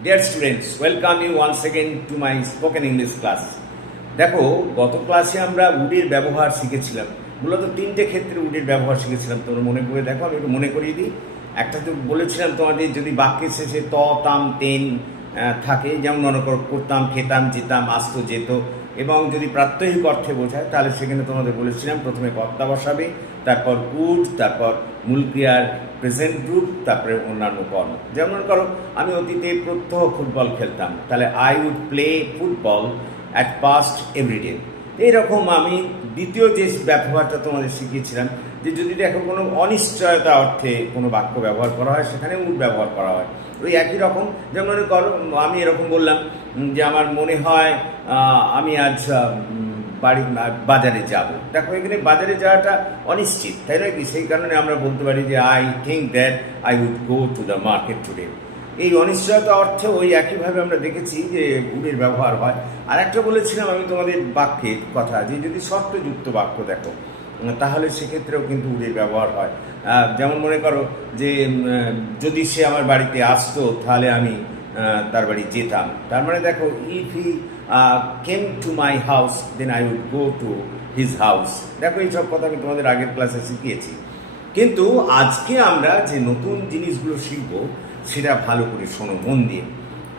Dear students, welcome you once again to my spoken English class. দেখো, গত ক্লাসে আমরা উডের ব্যবহার শিখেছিলাম। মূলত তিনটে ক্ষেত্রে উডের ব্যবহার শিখেছিলাম। তোমরা মনে করে দেখো, আমি একটু মনে করিয়ে দিই। একটা তো বলেছিলাম তোমাদের, যদি বাক্যের শেষে ত, তাম, তেন থাকে, যেমন মনে করো করতাম, খেতাম, যেতাম, আসতো, যেত, এবং যদি প্রাত্যহিক অর্থে বোঝায়, তাহলে সেখানে তোমাদের বলেছিলাম প্রথমে কর্তা বসাবে, তারপর উড, তারপর মূল ক্রিয়ার প্রেজেন্ট গ্রুপ, তারপরে অন্যান্য কর্ম। যেমন মনে করো আমি অতীতে প্রত্যহ ফুটবল খেলতাম, তাহলে I would play football at past everyday. এইরকম আমি দ্বিতীয় যে ব্যবহারটা তোমাদের শিখিয়েছিলাম, যে যদি দেখো কোনো অনিশ্চয়তা অর্থে কোনো বাক্য ব্যবহার করা হয়, সেখানে উড ব্যবহার করা হয়। ওই একই রকম, যেমন মনে করো আমি এরকম বললাম যে আমার মনে হয় আমি আজ বাজারে যাব। দেখো, এখানে বাজারে যাওয়াটা অনিশ্চিত, তাই নয় কি? সেই কারণে আমরা বলতে পারি যে I think that I would go to the market today. এই অনিশ্চয়তা অর্থে ওই একইভাবে আমরা দেখেছি যে উডের ব্যবহার হয়। আর একটা বলেছিলাম আমি তোমাদের বাক্যের কথা, যে যদি শর্তযুক্ত বাক্য দেখো, তাহলে সেক্ষেত্রেও কিন্তু উডের ব্যবহার হয়। যেমন মনে করো যে যদি সে আমার বাড়িতে আসতো, তাহলে আমি তার বাড়ি যেতাম। তার মানে দেখো, if he came to my house, then I would go to his house. দেখো, এইসব কথা আমি তোমাদের আগের ক্লাসে শিখিয়েছি। কিন্তু আজকে আমরা যে নতুন জিনিসগুলো শিখব, সেটা ভালো করে শোনো মন দিয়ে।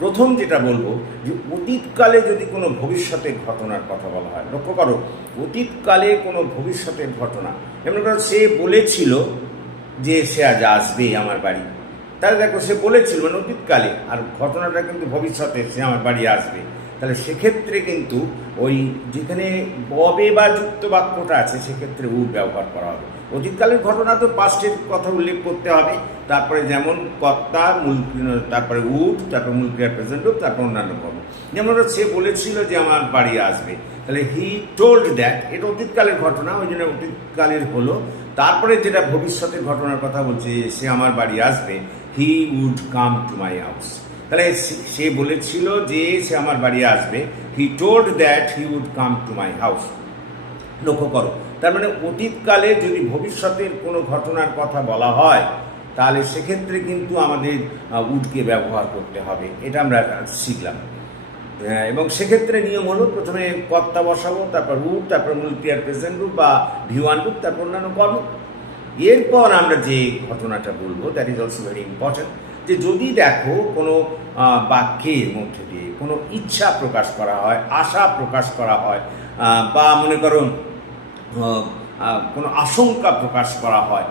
প্রথম যেটা বলবো, যে অতীতকালে যদি কোনো ভবিষ্যতের ঘটনার কথা বলা হয়, লক্ষ্য করো, অতীতকালে কোনো ভবিষ্যতের ঘটনা, যেমন করো সে বলেছিল যে সে আজ আসবে আমার বাড়ি, তাহলে দেখো সে বলেছিল মানে অতীতকালে, আর ঘটনাটা কিন্তু ভবিষ্যতে সে আমার বাড়ি আসবে। তাহলে সেক্ষেত্রে কিন্তু ওই যেখানে ববে বা যুক্ত বাক্যটা আছে, সেক্ষেত্রে উড ব্যবহার করা হবে। অতীতকালের ঘটনা তো পাস্টের কথা উল্লেখ করতে হবে, তারপরে যেমন কর্তা, মূল, তারপরে উড, তারপরে মূল ক্রিয়ার প্রেজেন্ট গ্রুপ, তারপর অন্যান্য কর্ম। যেমন সে বলেছিল যে আমার বাড়ি আসবে, তাহলে হি টোল্ড দ্যাট, এটা অতীতকালের ঘটনা, ওই জন্য অতীতকালের হলো। তারপরে যেটা ভবিষ্যতের ঘটনার কথা বলছে, সে আমার বাড়ি আসবে, he would come to my house. তাহলে সে বলেছিল যে সে আমার বাড়ি আসবে, he told that he would come to my house. লক্ষ্য করো, তার মানে অতীতকালে যদি ভবিষ্যতের কোনো ঘটনার কথা বলা হয়, তাহলে সেক্ষেত্রে কিন্তু আমাদের উডকে ব্যবহার করতে হবে। এটা আমরা শিখলাম। এবং সেক্ষেত্রে নিয়ম হলো, প্রথমে কর্তা বসাবো, তারপর উড, তারপর মূল ক্রিয়ার প্রেজেন্ট গ্রুপ বা V1 গ্রুপ, তারপর অন্যান্য কর্ম। এরপর আমরা যে ঘটনাটা বলবো, that is also very important, যে যদি দেখো কোনো বাক্যের মধ্যে দিয়ে কোনো ইচ্ছা প্রকাশ করা হয়, আশা প্রকাশ করা হয়, বা মনে করো কোনো আশঙ্কা প্রকাশ করা হয়,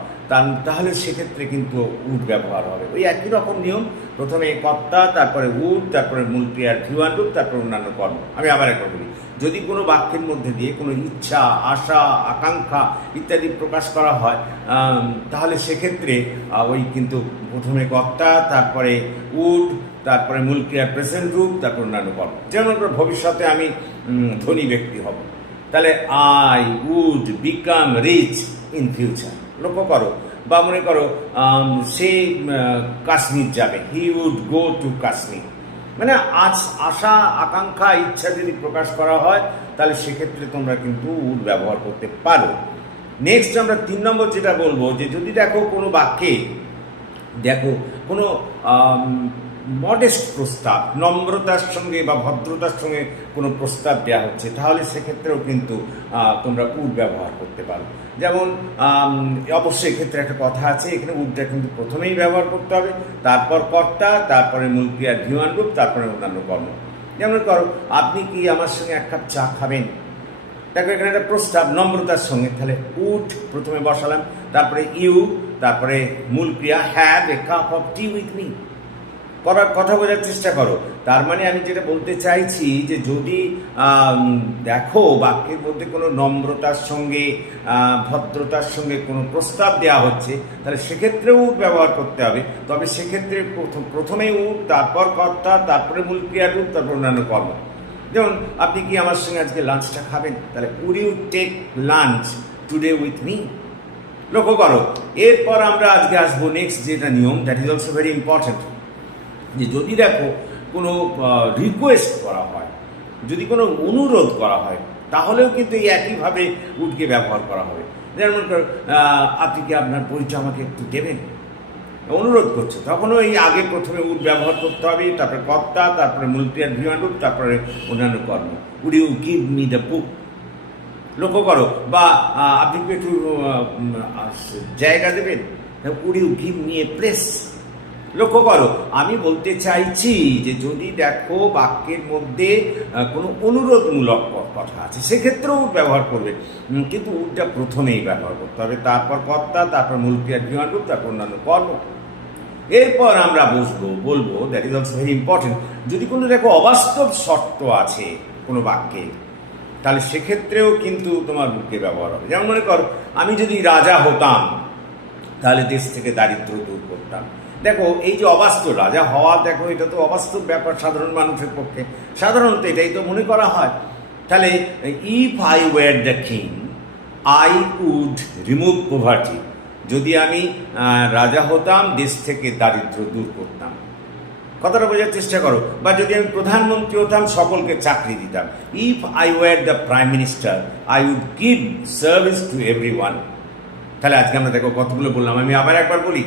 তাহলে সেক্ষেত্রে কিন্তু উড ব্যবহার হবে। ওই একই রকম নিয়ম, প্রথমে কর্তা, তারপরে উড, তারপরে মূল ক্রিয়ার V1 গ্রুপ, তারপরে অন্যান্য কর্ম। আমি আবার একবার বলি, যদি কোনো বাক্যের মধ্যে দিয়ে কোনো ইচ্ছা, আশা, আকাঙ্ক্ষা ইত্যাদি প্রকাশ করা হয়, তাহলে সেক্ষেত্রে ওই কিন্তু প্রথমে কর্তা, তারপরে উড, তারপরে মূল ক্রিয়ার প্রেজেন্ট গ্রুপ, তারপর অন্যান্য কর্ম। যেমন ভবিষ্যতে আমি ধনী ব্যক্তি হব, তাহলে I would become rich in future. লক্ষ্য করো, বা মনে করো সে কাশ্মীর যাবে, he would go to Kashmir. মানে আশা, আকাঙ্ক্ষা, ইচ্ছা যদি প্রকাশ করা হয়, তাহলে সেক্ষেত্রে তোমরা কিন্তু উড ব্যবহার করতে পারো। নেক্সট আমরা 3 নম্বর যেটা বলবো, যে যদি দেখো কোনো বাক্যে দেখো কোনো মডেস্ট প্রস্তাব, নম্রতার সঙ্গে বা ভদ্রতার সঙ্গে কোনো প্রস্তাব দেওয়া হচ্ছে, তাহলে সেক্ষেত্রেও কিন্তু তোমরা উড ব্যবহার করতে পারো। যেমন অবশ্যই এক্ষেত্রে একটা কথা আছে, এখানে উডটা কিন্তু প্রথমেই ব্যবহার করতে হবে, তারপর কর্তা, তারপরে মূল ক্রিয়ার V1 গ্রুপ, তারপরে অন্যান্য কর্ম। যেমন করো, আপনি কি আমার সঙ্গে 1 কাপ চা খাবেন? দেখো, এখানে একটা প্রস্তাব নম্রতার সঙ্গে, তাহলে উড প্রথমে বসালাম, তারপরে ইউ, তারপরে মূল ক্রিয়া have a cup of tea with me. কথা বোঝার চেষ্টা করো। তার মানে আমি যেটা বলতে চাইছি, যে যদি দেখো বাক্যের মধ্যে কোনো নম্রতার সঙ্গে, ভদ্রতার সঙ্গে কোনো প্রস্তাব দেওয়া হচ্ছে, তাহলে সেক্ষেত্রেও উড ব্যবহার করতে হবে। তবে সেক্ষেত্রে প্রথমে উড, তারপর কর্তা, তারপরে মূল ক্রিয়া রূপ, তারপর অন্যান্য কর্ম। যেমন আপনি কি আমার সঙ্গে আজকে লাঞ্চটা খাবেন? তাহলে would you take lunch today with me. লক্ষ্য করো, এরপর আমরা আজকে আসবো নেক্সট যেটা নিয়ম, that is also very important, যে যদি দেখো কোনো রিকোয়েস্ট করা হয়, যদি কোনো অনুরোধ করা হয়, তাহলেও কিন্তু এই একইভাবে উডকে ব্যবহার করা হবে। যেমন আপনি কি আপনার পরিচয় আমাকে একটু দেবেন? অনুরোধ করছো, তখন ওই আগে প্রথমে উড ব্যবহার করতে হবে, তারপরে কর্তা, তারপরে মূল ক্রিয়ার ভিওয়ান রূপ, তারপরে অন্যান্য কর্ম। Would you give me the book. লক্ষ্য করো, বা আপনি কি একটু জায়গা দেবেন, would you give me a place. লক্ষ্য করো, আমি বলতে চাইছি যে যদি দেখো বাক্যের মধ্যে কোনো অনুরোধমূলক কথা আছে সেক্ষেত্রেও উড ব্যবহার করবে, কিন্তু উডটা প্রথমেই ব্যবহার করতে হবে, তারপর কর্তা, তারপর মূল ক্রিয়ার ভিওয়ান রূপ, তারপর অন্যান্য কর্ম। এরপর আমরা বলবো that is also very important, যদি কোনো দেখো অবাস্তব শর্ত আছে কোনো বাক্যে, তাহলে সেক্ষেত্রেও কিন্তু তোমার উডকে ব্যবহার হবে। যেমন মনে করো, আমি যদি রাজা হতাম তাহলে দেশ থেকে দারিদ্র দূর করতাম। দেখো এই যে অবাস্তব রাজা হওয়া, দেখো এটা তো অবাস্তব ব্যাপার সাধারণ মানুষের পক্ষে, সাধারণত এটাই তো মনে করা হয়। তাহলে if I were the king I would remove poverty, যদি আমি রাজা হতাম দেশ থেকে দারিদ্র দূর করতাম। কথাটা বোঝার চেষ্টা করো। বা যদি আমি প্রধানমন্ত্রী হতাম সকলকে চাকরি দিতাম। If I were the prime minister I would give service to everyone. তাহলে আজকে আমরা দেখো কতগুলো বললাম, আমি আবার একবার বলি।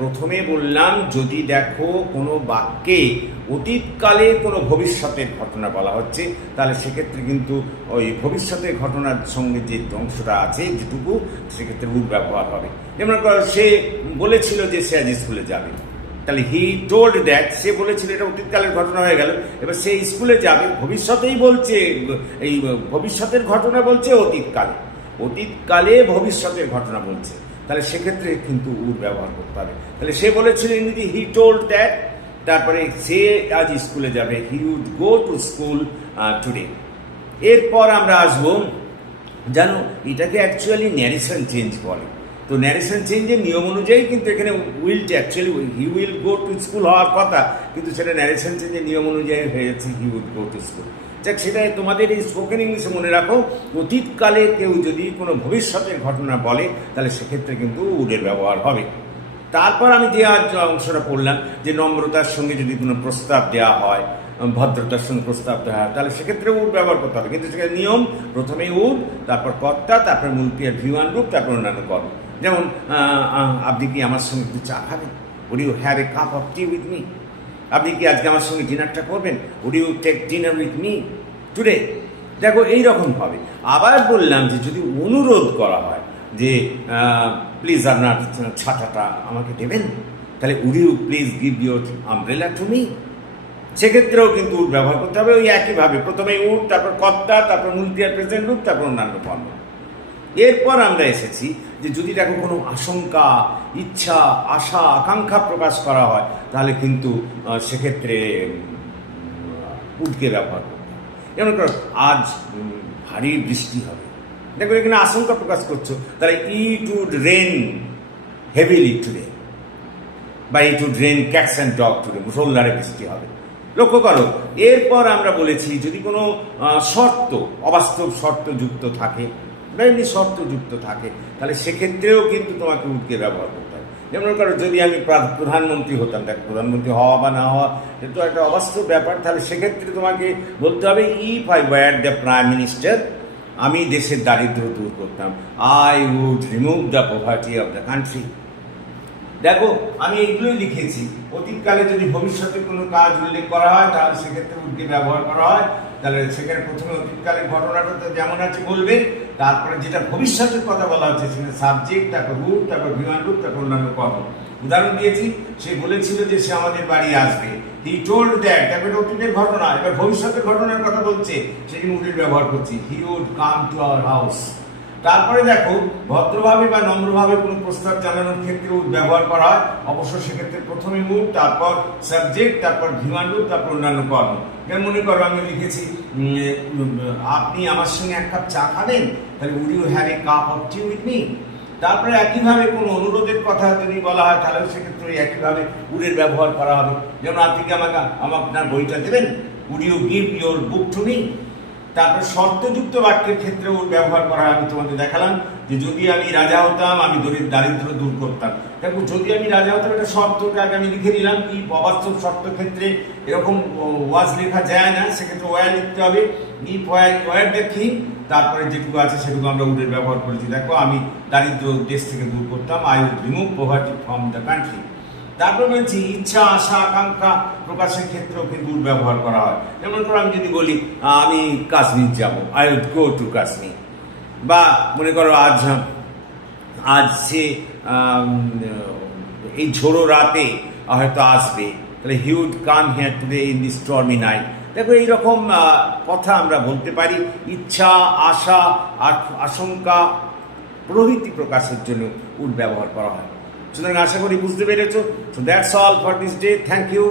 প্রথমে বললাম যদি দেখো কোনো বাক্যে অতীতকালে কোনো ভবিষ্যতের ঘটনা বলা হচ্ছে, তাহলে সেক্ষেত্রে কিন্তু ওই ভবিষ্যতের ঘটনার সঙ্গে যে অংশটা আছে যেটুকু, সেক্ষেত্রে উড ব্যবহার হবে। যেমন সে বলেছিল যে সে আজ স্কুলে যাবে, তাহলে হি টোল্ড দ্যাট, সে বলেছিল, এটা অতীতকালের ঘটনা হয়ে গেল। এবার সে স্কুলে যাবে, ভবিষ্যতেই বলছে, এই ভবিষ্যতের ঘটনা বলছে অতীতকালে, অতীতকালে ভবিষ্যতের ঘটনা বলছে, তাহলে সেক্ষেত্রে কিন্তু উড ব্যবহার করতে হবে। তাহলে সে বলেছিল ইংরেজি হি টোল্ড দ্যাট, তারপরে সে আজ স্কুলে যাবে, he would go to school today. এরপর আমরা আসবো, জানো এটাকে অ্যাকচুয়ালি ন্যারেশন চেঞ্জ বলে। তো ন্যারেশন চেঞ্জের নিয়ম অনুযায়ী কিন্তু এখানে উইলটা actually he will go to school হওয়ার কথা, কিন্তু সেটা ন্যারেশন চেঞ্জের নিয়ম অনুযায়ী হয়েছে he would go to school. যাক, সেটা তোমাদের এই স্পোকেন ইংলিশে মনে রাখো, অতীতকালে কেউ যদি কোনো ভবিষ্যতের ঘটনা বলে তাহলে সেক্ষেত্রে কিন্তু উডের ব্যবহার হবে। তারপর আমি যে অংশটা পড়লাম যে নম্রতার সঙ্গে যদি কোনো প্রস্তাব দেওয়া হয়, ভদ্রতার সঙ্গে প্রস্তাব দেওয়া হয়, তাহলে সেক্ষেত্রে উড ব্যবহার করতে হবে, কিন্তু সেখানে নিয়ম প্রথমে উড, তারপর কর্তা, তারপর মূল ক্রিয়ার ভিওয়ান রূপ, তারপর অন্যান্য কর্ম। যেমন আপনি কি আমার সঙ্গে একটু চা খাবেন? Would you have a cup of tea with me? আপনি কি আজকে আমার সঙ্গে ডিনারটা করবেন? Would you take dinner with me today? দেখো এইরকম হবে। আবার বললাম যে যদি অনুরোধ করা হয় যে প্লিজ আপনার ছাতাটা আমাকে দেবেন, তাহলে would you please give your umbrella to me? সেক্ষেত্রেও কিন্তু উড ব্যবহার করতে হবে ওই একইভাবে, প্রথমে উড, তারপর কর্তা, তারপর মূল ক্রিয়ার প্রেজেন্ট রূপ, তারপর অন্যান্য কর্ম। এরপর আমরা এসেছি যে যদি দেখো কোনো আশঙ্কা, ইচ্ছা, আশা, আকাঙ্ক্ষা প্রকাশ করা হয়, তাহলে কিন্তু সেক্ষেত্রে উডকে ব্যবহার করতে হবে। যেমন করো আজ ভারী বৃষ্টি হবে, দেখো এখানে আশঙ্কা প্রকাশ করছো, তাহলে it would rain heavily today, বা it would rain cats and dog today, মুষলধারে বৃষ্টি হবে। লক্ষ্য করো, এরপর আমরা বলেছি যদি কোনো শর্ত, অবাস্তব শর্ত যুক্ত থাকে বা এমনি শর্ত যুক্ত থাকে, তাহলে সেক্ষেত্রেও কিন্তু তোমাকে উডকে ব্যবহার করতে হবে। যেমন করো যদি আমি প্রধানমন্ত্রী হতাম, দেখ প্রধানমন্ত্রী হওয়া বা না হওয়া এটা তো একটা অবাস্তব ব্যাপার, তাহলে সেক্ষেত্রে তোমাকে বলতে হবে if I were the prime minister, আমি দেশের দারিদ্র দূর করতাম, I would remove the poverty of the country. দেখো আমি এগুলোই লিখেছি। অতীতকালে যদি ভবিষ্যতে কোনো কাজ উল্লেখ করা হয় তাহলে সেক্ষেত্রে উডকে ব্যবহার করা হয়। তাহলে সেখানে প্রথমে অতীতকালের ঘটনাটা তো যেমন আছে বলবে, তারপরে যেটা ভবিষ্যতের কথা বলা হচ্ছে সেখানে সাবজেক্ট, তারপর রূপ, তারপর ভিওয়ান রূপ, তারপর অন্যান্য কর্ম। উদাহরণ দিয়েছি, সে বলেছিল যে সে আমাদের বাড়ি আসবে, হি টোল্ড দ্যাট, তারপরে অতীতের ঘটনা। এবার ভবিষ্যতের ঘটনার কথা বলছে, সেখানে উডের ব্যবহার করছি, he would come to our house. তারপরে দেখো ভদ্রভাবে বা নম্রভাবে কোনো প্রস্তাব জানানোর ক্ষেত্রে উড ব্যবহার করা হয়, অবশ্য সেক্ষেত্রে প্রথমে উড, তারপর সাবজেক্ট, তারপর ভিওয়ান রূপ, তারপর অন্যান্য কর্ম। যেমন মনে করো আমি লিখেছি আপনি আমার সঙ্গে এক কাপ চা খাবেন, তাহলে would you have a cup of tea with me? তারপরে একইভাবে কোনো অনুরোধের কথা যদি বলা হয় তাহলে সেক্ষেত্রে একইভাবে উডের ব্যবহার করা হবে। যেমন আপনি কি আমাকে আপনার বইটা দেবেন? Would you give your book to me? তারপর শর্তযুক্ত বাক্যের ক্ষেত্রে ওর ব্যবহার করা আমি তোমাদের দেখালাম যে যদি আমি রাজা হতাম আমি দারিদ্র দূর করতাম। দেখো যদি আমি রাজা হতাম একটা শর্তটা আগে আমি লিখে দিলাম, কি অবাস্তব শর্ত ক্ষেত্রে এরকম ওয়াজ লেখা যায় না, সেক্ষেত্রে ওয়ার লিখতে হবে, ইফ ওয়ার দ্য কিং, তারপরে যেটুকু আছে সেটুকু আমরা উডের ব্যবহার করেছি। দেখো আমি দারিদ্র দেশ থেকে দূর করতাম, I would remove poverty from the country. তারপর বলছি ইচ্ছা, আশা, আকাঙ্ক্ষা প্রকাশের ক্ষেত্রেও কিন্তু উড ব্যবহার করা হয়। যেমন করে আমি যদি বলি আমি কাশ্মীর যাব, I would go to Kashmir. বা মনে করো আজ সে এই ঝোড়ো রাতে হয়তো আসবে, তাহলে he would come here today in this stormy night. দেখো এইরকম কথা আমরা বলতে পারি ইচ্ছা, আশা, আশঙ্কা প্রভৃতি প্রকাশের জন্য উড ব্যবহার করা হয়। সুতরাং আশা করি বুঝতে পেরেছো। So that's all for this day. Thank you.